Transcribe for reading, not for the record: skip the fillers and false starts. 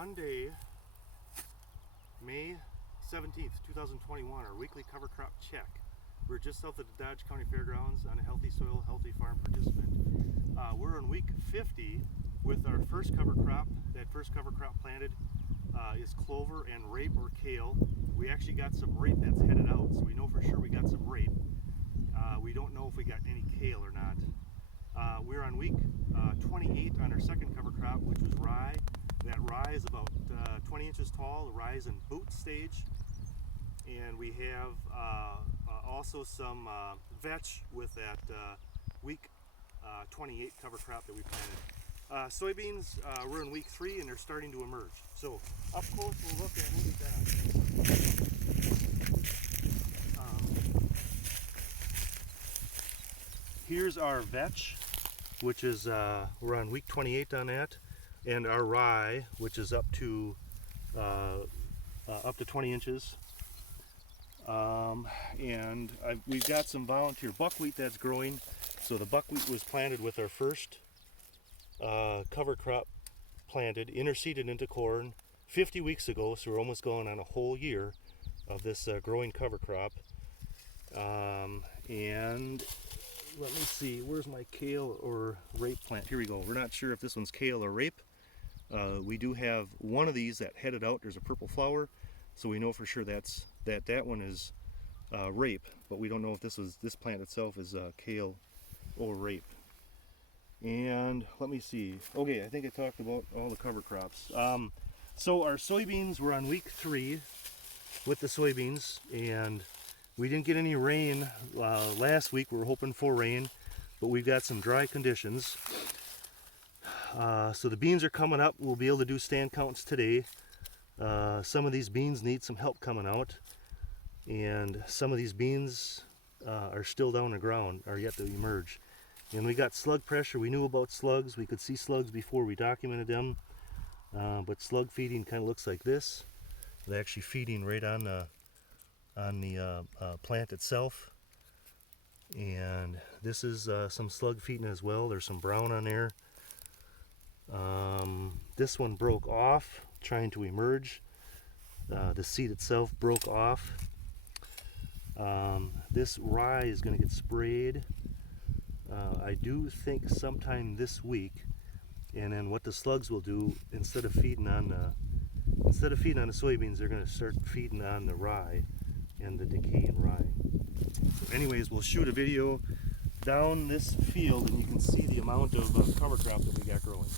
Monday, May 17th, 2021, our weekly cover crop check. We're just south of the Dodge County Fairgrounds on a Healthy Soil, Healthy Farm participant. We're on week 50 with our first cover crop. That first cover crop planted is clover and rape or kale. We actually got some rape that's headed out, so we know for sure we got some rape. We don't know if we got any kale or not. We're on week 28 on our second cover crop, which was rye. That rye is about 20 inches tall. The rye is in boot stage. And we have also some vetch with that week 28 cover crop that we planted. Soybeans, we're in week 3 and they're starting to emerge. So up close we'll look at what we got. Here's our vetch, which is, we're on week 28 on that, and our rye, which is up to 20 inches. We've got some volunteer buckwheat that's growing. So the buckwheat was planted with our first cover crop planted, interseeded into corn 50 weeks ago, so we're almost going on a whole year of this growing cover crop. And let me see, where's my kale or rape plant? Here we go. We're not sure if this one's kale or rape. We do have one of these that headed out. There's a purple flower, so we know for sure that one is rape, but we don't know if this plant itself is kale or rape. And let me see. Okay, I think I talked about all the cover crops. So our soybeans, we're on week 3 with the soybeans, and we didn't get any rain last week. We were hoping for rain, but we've got some dry conditions. So the beans are coming up. We'll be able to do stand counts today. Some of these beans need some help coming out, and some of these beans are still down the ground, are yet to emerge. And we got slug pressure. We knew about slugs. We could see slugs before we documented them, but slug feeding kind of looks like this. They're actually feeding right on the plant itself. And this is some slug feeding as well. There's some brown on there. This one broke off trying to emerge. The seed itself broke off. This rye is going to get sprayed, I do think sometime this week. And then what the slugs will do, instead of feeding on the soybeans, they're going to start feeding on the rye and the decaying rye. So anyways, we'll shoot a video down this field and you can see the amount of cover crop that we got growing.